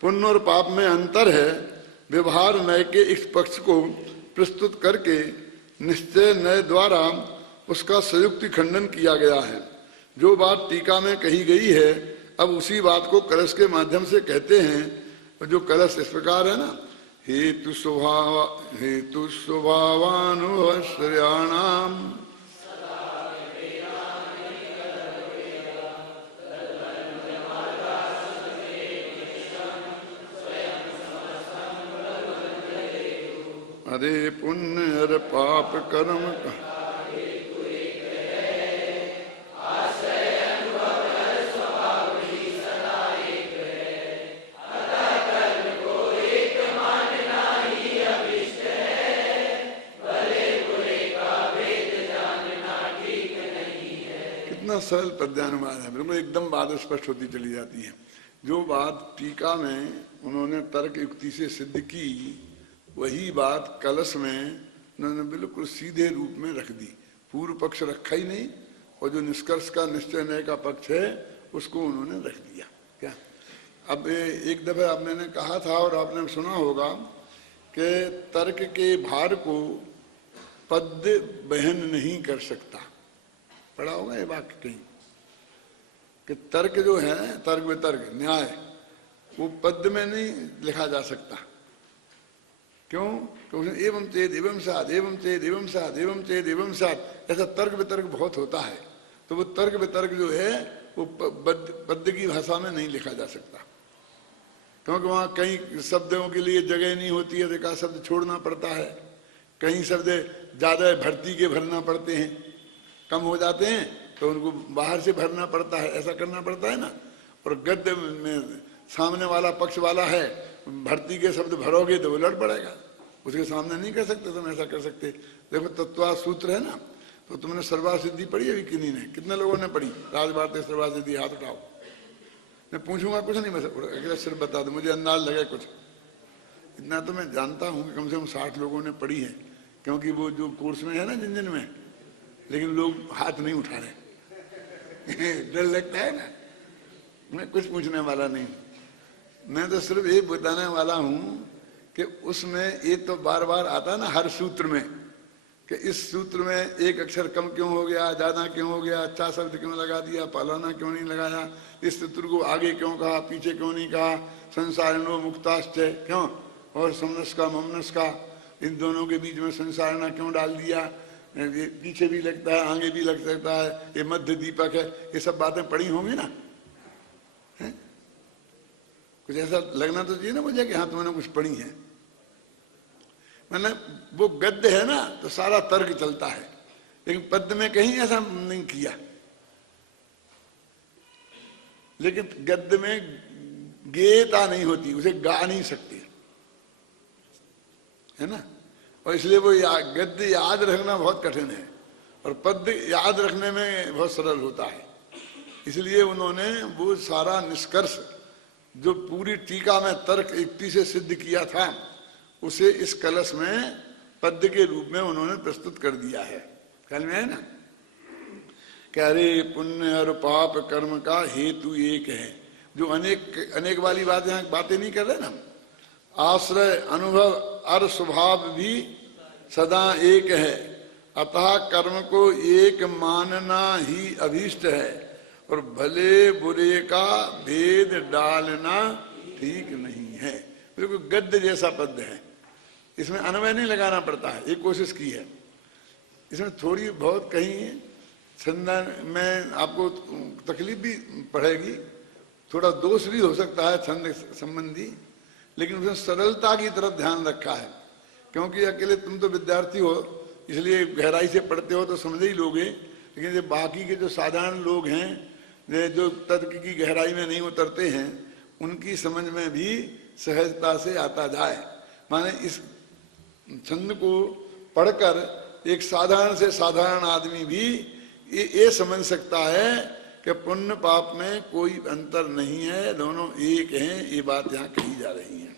पुण्य और पाप में अंतर है। व्यवहार न्याय के इस पक्ष को प्रस्तुत करके निश्चय न्याय द्वारा उसका संयुक्ति खंडन किया गया है। जो बात टीका में कही गई है, अब उसी बात को कलश के माध्यम से कहते हैं। जो कलश इस प्रकार है ना, हेतु स्वभावानुश्रयाणाम अरे पुण्य अरे पाप कर्म का सरल पद्यानुवाद है, बिल्कुल एकदम बात स्पष्ट होती चली जाती है। जो बात टीका में उन्होंने तर्क युक्ति से सिद्ध की, वही बात कलश में उन्होंने बिल्कुल सीधे रूप में रख दी। पूर्व पक्ष रखा ही नहीं, और जो निष्कर्ष का निश्चय न्याय का पक्ष है उसको उन्होंने रख दिया। क्या अब एक दफे मैंने कहा था और आपने सुना होगा कि तर्क के भार को पद्य बहन नहीं कर सकता। पढ़ा होगा ये वाक्य कहीं कि तर्क जो है, तर्क वितर्क न्याय, वो पद्य में नहीं लिखा जा सकता। क्यों? तो उसमें एवं चेद एवं साध एवं चेद एवं साध एवं चेद एवं साध, ऐसा तर्क वितर्क बहुत होता है। तो वो तर्क वितर्क जो है वो पद्य की भाषा में नहीं लिखा जा सकता, क्योंकि वहाँ कई शब्दों के लिए जगह नहीं होती है, तो एक शब्द छोड़ना पड़ता है। कई शब्द ज्यादा भर्ती के भरना पड़ते हैं, कम हो जाते हैं तो उनको बाहर से भरना पड़ता है, ऐसा करना पड़ता है ना। और गद्य में सामने वाला पक्ष वाला है, भर्ती के शब्द भरोगे तो वो लड़ पड़ेगा, उसके सामने नहीं कर सकते तुम ऐसा कर सकते। देखो तत्वा सूत्र है ना, तो तुमने सर्वा सिद्धि पढ़ी अभी किन्हीं ने, कितने लोगों ने पढ़ी? राजभारती सर्वा सिद्धि, हाथ उठाओ। मैं पूछूंगा कुछ नहीं, बस अगले सिर्फ बता दो, मुझे अंदाज लगे कुछ। इतना तो मैं जानता हूँ कि कम से कम 60 लोगों ने पढ़ी है, क्योंकि वो जो कोर्स में है ना जिन में, लेकिन लोग हाथ नहीं उठा रहे। डर लगता है ना। मैं कुछ पूछने वाला नहीं, मैं तो सिर्फ ये बताने वाला हूं कि उसमें ये तो बार बार आता ना हर सूत्र में, कि इस सूत्र में एक अक्षर कम क्यों हो गया, ज्यादा क्यों हो गया, अच्छा शब्द क्यों लगा दिया, फलाना क्यों नहीं लगाया, इस सूत्र को आगे क्यों कहा, पीछे क्यों नहीं कहा, संसारिणो मुक्ताश्चय क्यों, और समनस का ममनस का, इन दोनों के बीच में संसारणा क्यों डाल दिया, पीछे भी लगता है आगे भी लग सकता है, ये मध्य दीपक है। ये सब बातें पढ़ी होंगी ना, है? कुछ ऐसा लगना तो चाहिए ना मुझे कि हाँ तुमने कुछ पढ़ी है। मतलब वो गद्य है ना तो सारा तर्क चलता है, लेकिन पद्य में कहीं ऐसा नहीं किया। लेकिन गद्य में गेयता नहीं होती, उसे गा नहीं सकती, है ना। और इसलिए वो गद्य याद रखना बहुत कठिन है, और पद्य याद रखने में बहुत सरल होता है। इसलिए उन्होंने वो सारा निष्कर्ष जो पूरी टीका में तर्क युक्ति से सिद्ध किया था, उसे इस कलश में पद्य के रूप में उन्होंने प्रस्तुत कर दिया है। कल में है ना कि अरे पुण्य और पाप कर्म का हेतु एक है। जो अनेक वाली बातें नहीं कर रहे ना, आश्रय अनुभव और स्वभाव भी सदा एक है, अतः कर्म को एक मानना ही अभीष्ट है, और भले बुरे का भेद डालना ठीक नहीं है। बिल्कुल गद्य जैसा पद्य है, इसमें अन्वय नहीं लगाना पड़ता है, ये कोशिश की है। इसमें थोड़ी बहुत कहीं छंद में आपको तकलीफ भी पड़ेगी, थोड़ा दोष भी हो सकता है छंद संबंधी, लेकिन उसमें सरलता की तरफ ध्यान रखा है। क्योंकि अकेले तुम तो विद्यार्थी हो, इसलिए गहराई से पढ़ते हो तो समझ ही लोगे, लेकिन जो बाकी के जो साधारण लोग हैं, जो तर्क की गहराई में नहीं उतरते हैं, उनकी समझ में भी सहजता से आता जाए। माने इस छंद को पढ़कर एक साधारण से साधारण आदमी भी ये समझ सकता है कि पुण्य पाप में कोई अंतर नहीं है, दोनों एक हैं। ये बात यहाँ कही जा रही है।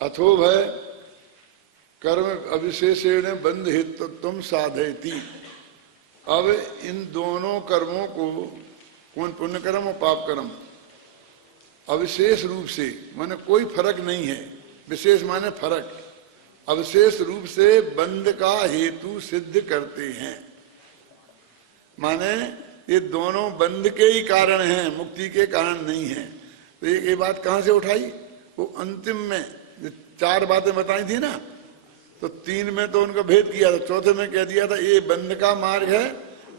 अथो भय कर्म अविशेषेण बंध हेतु तुम साधयती। अब इन दोनों कर्मों को, कौन पुण्य कर्म और पाप कर्म, अविशेष रूप से, माने कोई फर्क नहीं है, विशेष माने फर्क, अविशेष रूप से बंध का हेतु सिद्ध करते हैं। माने ये दोनों बंध के ही कारण हैं, मुक्ति के कारण नहीं है। तो ये बात कहाँ से उठाई? वो अंतिम में जो 4 बातें बताई थी ना, तो 3 में तो उनका भेद किया था, चौथे में कह दिया था ये बंध का मार्ग है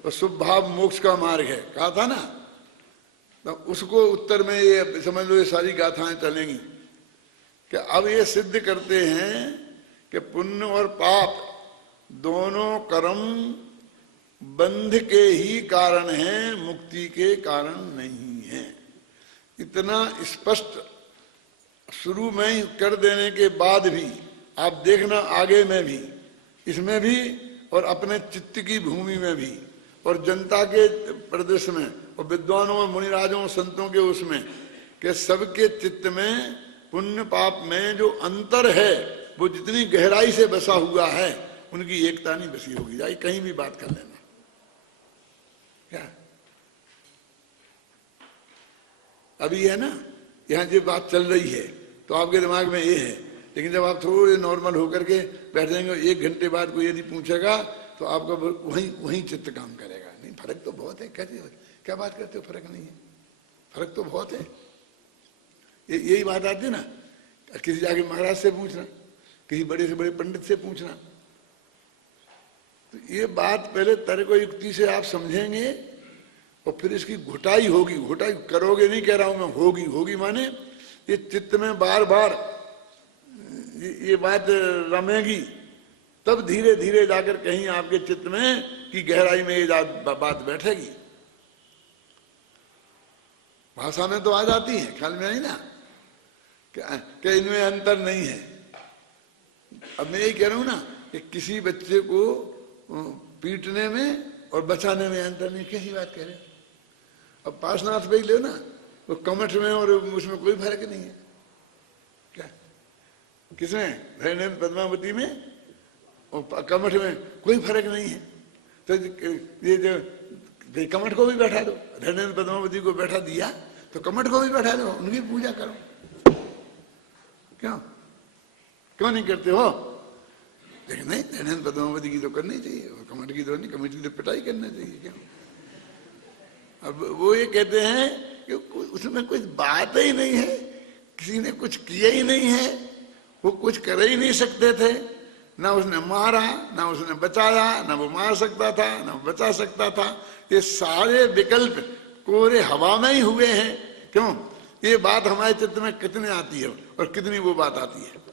और शुभ भाव मोक्ष का मार्ग है, कहा था ना। तो उसको उत्तर में ये समझ लो, ये सारी गाथाएं चलेंगी कि अब ये सिद्ध करते हैं कि पुण्य और पाप दोनों कर्म बंध के ही कारण हैं, मुक्ति के कारण नहीं है। इतना स्पष्ट शुरू में ही कर देने के बाद भी आप देखना आगे में भी, इसमें भी और अपने चित्त की भूमि में भी और जनता के प्रदेश में और विद्वानों और मुनिराजों संतों के उसमें, कि सबके चित्त में पुण्य पाप में जो अंतर है वो जितनी गहराई से बसा हुआ है, उनकी एकता नहीं बसी होगी। जाए कहीं भी बात कर लेना, क्या अभी है ना, यहाँ जो बात चल रही है तो आपके दिमाग में ये है, लेकिन जब आप थोड़े नॉर्मल होकर के बैठ जाएंगे, 1 घंटे बाद कोई यदि पूछेगा तो आपका वहीं चित्त काम करेगा। नहीं, फर्क तो बहुत है। कहते हो क्या बात करते हो, फर्क नहीं है, फर्क तो बहुत है। यही बात आती है ना, किसी जाके महाराज से पूछना, किसी बड़े से बड़े पंडित से पूछना, तो ये बात पहले तर्क युक्ति से आप समझेंगे और फिर इसकी घुटाई होगी। घुटाई करोगे नहीं कह रहा हूं मैं, होगी। होगी माने ये चित्त में बार बार ये बात रमेगी, तब धीरे धीरे जाकर कहीं आपके चित्त में की गहराई में ये बात बैठेगी। भाषा में तो आ जाती है, ख्याल में नहीं ना कि इनमें अंतर नहीं है। अब मैं यही कह रहा हूं ना कि किसी बच्चे को पीटने में और बचाने में अंतर नहीं। कैसी बात कह रहे हो? अब पार्श्वनाथ भाई लो ना, वो कमठ में और उसमें कोई फर्क नहीं है। क्या किसमें? धैर्य पद्मावती में और कमठ में कोई फर्क नहीं है। तो ये जो कमठ को भी बैठा दो, धैर्य पद्मावती को बैठा दिया तो कमठ को भी बैठा दो, उनकी पूजा करो। क्यों नहीं करते हो? लेकिन नहीं, धैर्य पद्मावती की तो करनी चाहिए, और कमठ की तो नहीं, कमठ की तो पिटाई करना चाहिए। क्यों? अब वो ये कहते हैं कि उसमें कुछ बात ही नहीं है, किसी ने कुछ किया ही नहीं है, वो कुछ कर ही नहीं सकते थे, ना उसने मारा, ना उसने बचाया, ना वो मार सकता था, ना वो बचा सकता था। ये सारे विकल्प कोरे हवा में ही हुए हैं। क्यों? ये बात हमारे चित्त में कितने आती है और कितनी वो बात आती है।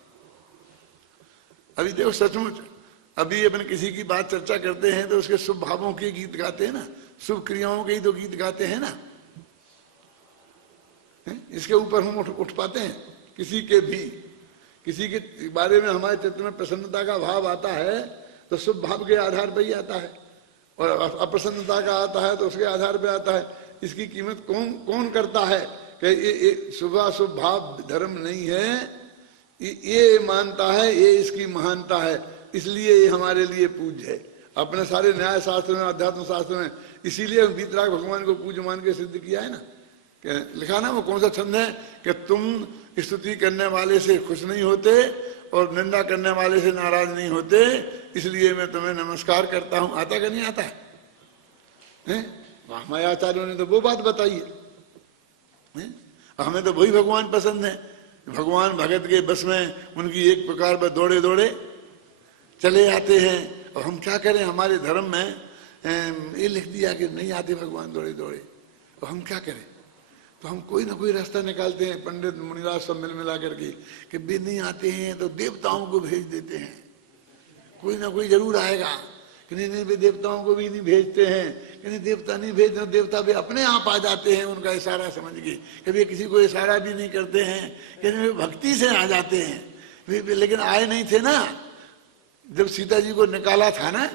अभी देखो, सचमुच अभी अपन किसी की बात चर्चा करते हैं तो उसके शुभ भावों के गीत गाते हैं ना, शुभ क्रियाओं के ही तो गीत गाते हैं ना। इसके ऊपर हम उठ पाते हैं? किसी के भी, किसी के बारे में हमारे चित्त में प्रसन्नता का भाव आता है तो शुभ भाव के आधार पर ही आता है, और अप्रसन्नता का आता है तो उसके आधार पर आता है। इसकी कीमत कौन करता है कि ये शुभ अशुभ भाव धर्म नहीं है, ये मानता है, ये इसकी महानता है, इसलिए ये हमारे लिए पूज्य है। अपने सारे न्याय शास्त्र में, अध्यात्म शास्त्र में इसीलिए वीतराग भगवान को पूज्य मान के सिद्ध किया है ना। लिखा ना, वो कौन सा छंद है कि तुम स्तुति करने वाले से खुश नहीं होते और निंदा करने वाले से नाराज नहीं होते, इसलिए मैं तुम्हें नमस्कार करता हूं। आता कि नहीं आता है? हैं? हमारे आचार्यों ने तो वो बात बताई है। हमें तो वही भगवान पसंद है, भगवान भगत के बस में उनकी एक प्रकार पर दौड़े दौड़े चले आते हैं। और हम क्या करें, हमारे धर्म में ये लिख दिया कि नहीं आते भगवान दौड़े दौड़े, तो हम क्या करें? तो हम कोई ना कोई रास्ता निकालते हैं, पंडित मुनिराज सब मिल मिला करके, कि वे नहीं आते हैं तो देवताओं को भेज देते हैं, कोई ना कोई जरूर आएगा। कि नहीं नहीं वे देवताओं को भी नहीं भेजते हैं, कि नहीं देवता नहीं भेजते, देवता भी अपने आप आ जाते हैं उनका इशारा समझ के। कभी किसी को इशारा भी नहीं करते हैं, कि वे भक्ति से आ जाते हैं। वे लेकिन आए नहीं थे ना, जब सीता जी को निकाला था ना,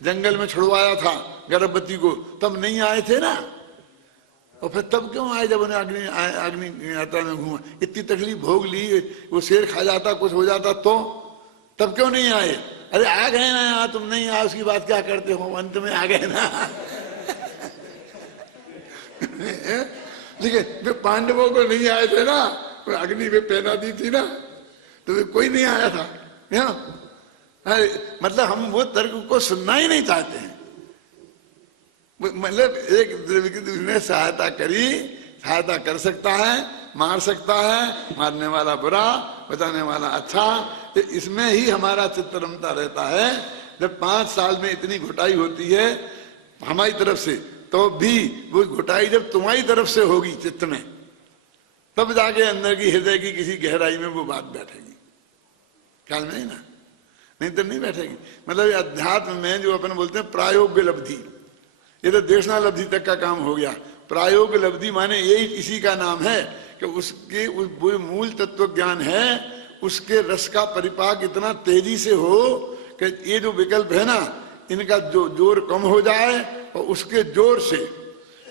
जंगल में छुड़वाया था गर्भवती को, तब नहीं आए थे ना। और फिर तब क्यों आए जब उन्हें अग्नि यात्रा में घूमा, इतनी तकलीफ भोग ली, वो शेर खा जाता कुछ हो जाता तो तब क्यों नहीं आए? अरे आ गए ना यहाँ, तुम नहीं आए उसकी बात क्या करते हो, अंत में आ गए ना। लेकिन वे पांडवों को नहीं आए थे ना, अग्नि पे पहना दी थी ना, तो वे कोई नहीं आया था। मतलब हम वो तर्क को सुनना ही नहीं चाहते हैं। मतलब एक ने सहायता करी, सहायता कर सकता है, मार सकता है, मारने वाला बुरा, बचाने वाला अच्छा। तो इसमें ही हमारा चित्त रमता रहता है। जब 5 साल में इतनी घुटाई होती है हमारी तरफ से, तो भी वो घुटाई जब तुम्हारी तरफ से होगी चित्त में, तब जाके अंदर की हृदय की किसी गहराई में वो बात बैठेगी। ख्याल में ना, नहीं तो नहीं बैठेगी। मतलब अध्यात्म में जो अपन बोलते हैं प्रायोग्य लब्धि, ये तो देशना लब्धि तक का काम हो गया। प्रायोग लब्धि माने यही इसी का नाम है कि उसके वो मूल तत्व ज्ञान है, उसके रस का परिपाक इतना तेजी से हो कि ये जो विकल्प है ना, इनका जो जोर कम हो जाए, और उसके जोर से।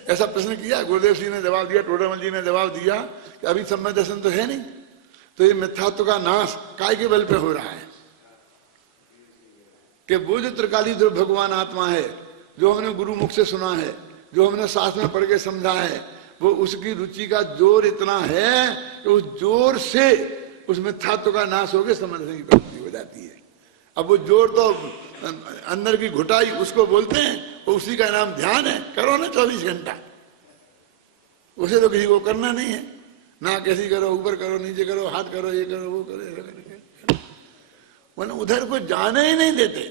ऐसा प्रश्न किया गुरुदेव जी ने जवाब दिया, टोडामल जी ने जवाब दिया कि अभी सम्यक दर्शन तो है नहीं, तो ये मिथ्यात्व का नाश काय के बल पे हो रहा है कि वो जो त्रिकाली जो भगवान आत्मा है, जो हमने गुरु मुख से सुना है, जो हमने शास्त्र में पढ़ के समझा है, वो उसकी रुचि का जोर इतना है कि उस जोर से उस मिथ्यात्व का नाश होकर समझने की प्राप्ति हो जाती है। अब वो जोर तो अंदर की घुटाई उसको बोलते हैं, तो उसी का नाम ध्यान है। करो ना 24 घंटा, उसे तो किसी को करना नहीं है ना। कैसी करो, ऊपर करो, नीचे करो, हाथ करो, ये करो, वो करो, वरना उधर को जाने ही नहीं देते।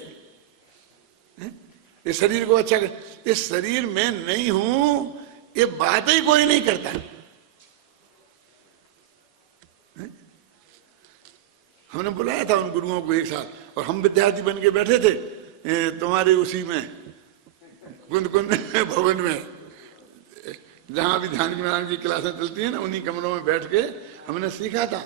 ये शरीर को अच्छा कर, इस शरीर में नहीं हूं ये बात ही कोई नहीं करता। हमने बुलाया था उन गुरुओं को एक साथ, और हम विद्यार्थी बन के बैठे थे तुम्हारे उसी में कुंद भवन में, जहां भी ध्यान ज्ञान की क्लासें चलती है ना, उन्हीं कमरों में बैठ के हमने सीखा था।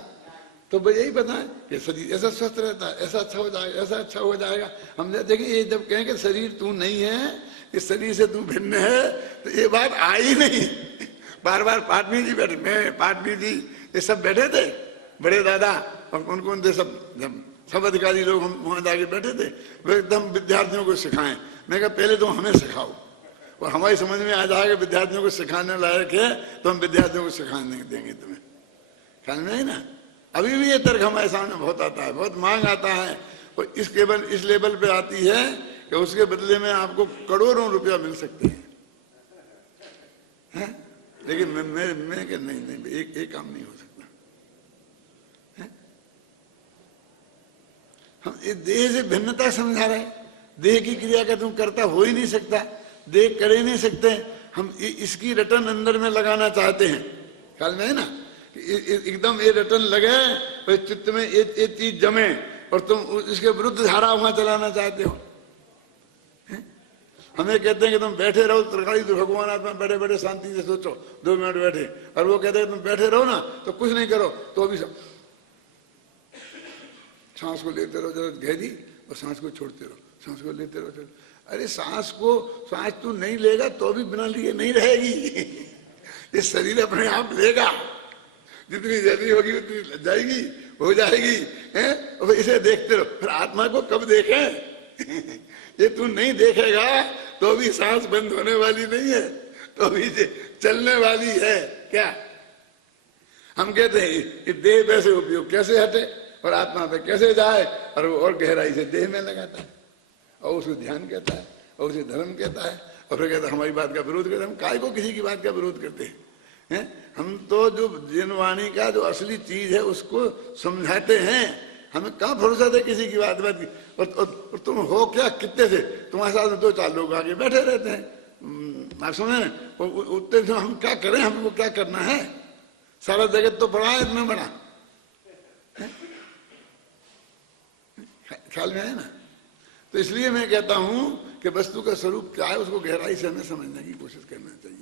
तो भाई यही बताएं कि शरीर ऐसा स्वस्थ रहता है, ऐसा अच्छा हो जाएगा, ऐसा अच्छा हो जाएगा। हमने देखिए ये जब कहें कि शरीर तू नहीं है, इस शरीर से तू भिन्न है, तो ये बात आई नहीं। बार बार पाटनी जी बैठे, मैं पाटनी जी ये सब बैठे थे, बड़े दादा और कौन कौन थे, सब अधिकारी लोग हम वहां जाके बैठे थे। वो एकदम विद्यार्थियों को सिखाएं। मैं कहा पहले तो हमें सिखाओ, और हमारी समझ में आ जाएगा विद्यार्थियों को सिखाने लायक है तो हम विद्यार्थियों को सिखाने देंगे तुम्हें। ख्याल में है ना। अभी भी ये तर्क हमारे सामने बहुत आता है, बहुत मांग आता है, और इस लेवल पे आती है कि उसके बदले में आपको करोड़ों रुपया मिल सकते हैं। लेकिन मैं कि नहीं एक काम नहीं हो सकता। हम ये देह से भिन्नता समझा रहे हैं, देह की क्रिया का तुम करता हो ही नहीं सकता, देह कर ही नहीं सकते। हम इसकी रटन अंदर में लगाना चाहते हैं। ख्याल में है ना, एकदम ये रटन लगे, चित्त में ये चीज जमे, और तुम इसके विरुद्ध धारा वहां चलाना चाहते हो। हमें कहते हैं कि तुम बैठे रहो, त्रिकाली तो भगवान आत्मा, बैठे बैठे शांति से सोचो, 2 मिनट बैठे, और वो कहते हैं तुम बैठे रहो ना तो कुछ नहीं करो, तो अभी सब सांस को लेते रहो जरा गहरी, और सांस को छोड़ते रहो, सांस को लेते रहो। अरे सांस तू नहीं लेगा तो भी बिना लिए नहीं रहेगी। ये शरीर अपने आप लेगा, जितनी जल्दी होगी उतनी जाएगी, हो जाएगी, हैं? और इसे देखते रहो। फिर आत्मा को कब देखें? ये तू नहीं देखेगा तो भी सांस बंद होने वाली नहीं है, तो भी चलने वाली है। क्या हम कहते हैं कि देह पे से उपयोग कैसे हटे और आत्मा पे कैसे जाए, और वो और गहराई से देह में लगाता है, और उसको ध्यान कहता है, और उसे धर्म कहता है, और फिर कहते हमारी बात का विरोध करते। हम काय को किसी की बात का विरोध करते हैं? हम तो जो जिनवाणी का जो असली चीज है उसको समझाते हैं। हमें कहाँ भरोसा है किसी की बात की। और तुम हो क्या, कितने से तुम्हारे साथ 2-4 लोग आगे बैठे रहते हैं, आप सुने ना, उतने से हम क्या करें, हमको क्या करना है? सारा जगत तो बड़ा है, इतना बड़ा, ख्याल में है ना। तो इसलिए मैं कहता हूं कि वस्तु का स्वरूप क्या है उसको गहराई से हमें समझने की कोशिश करना चाहिए।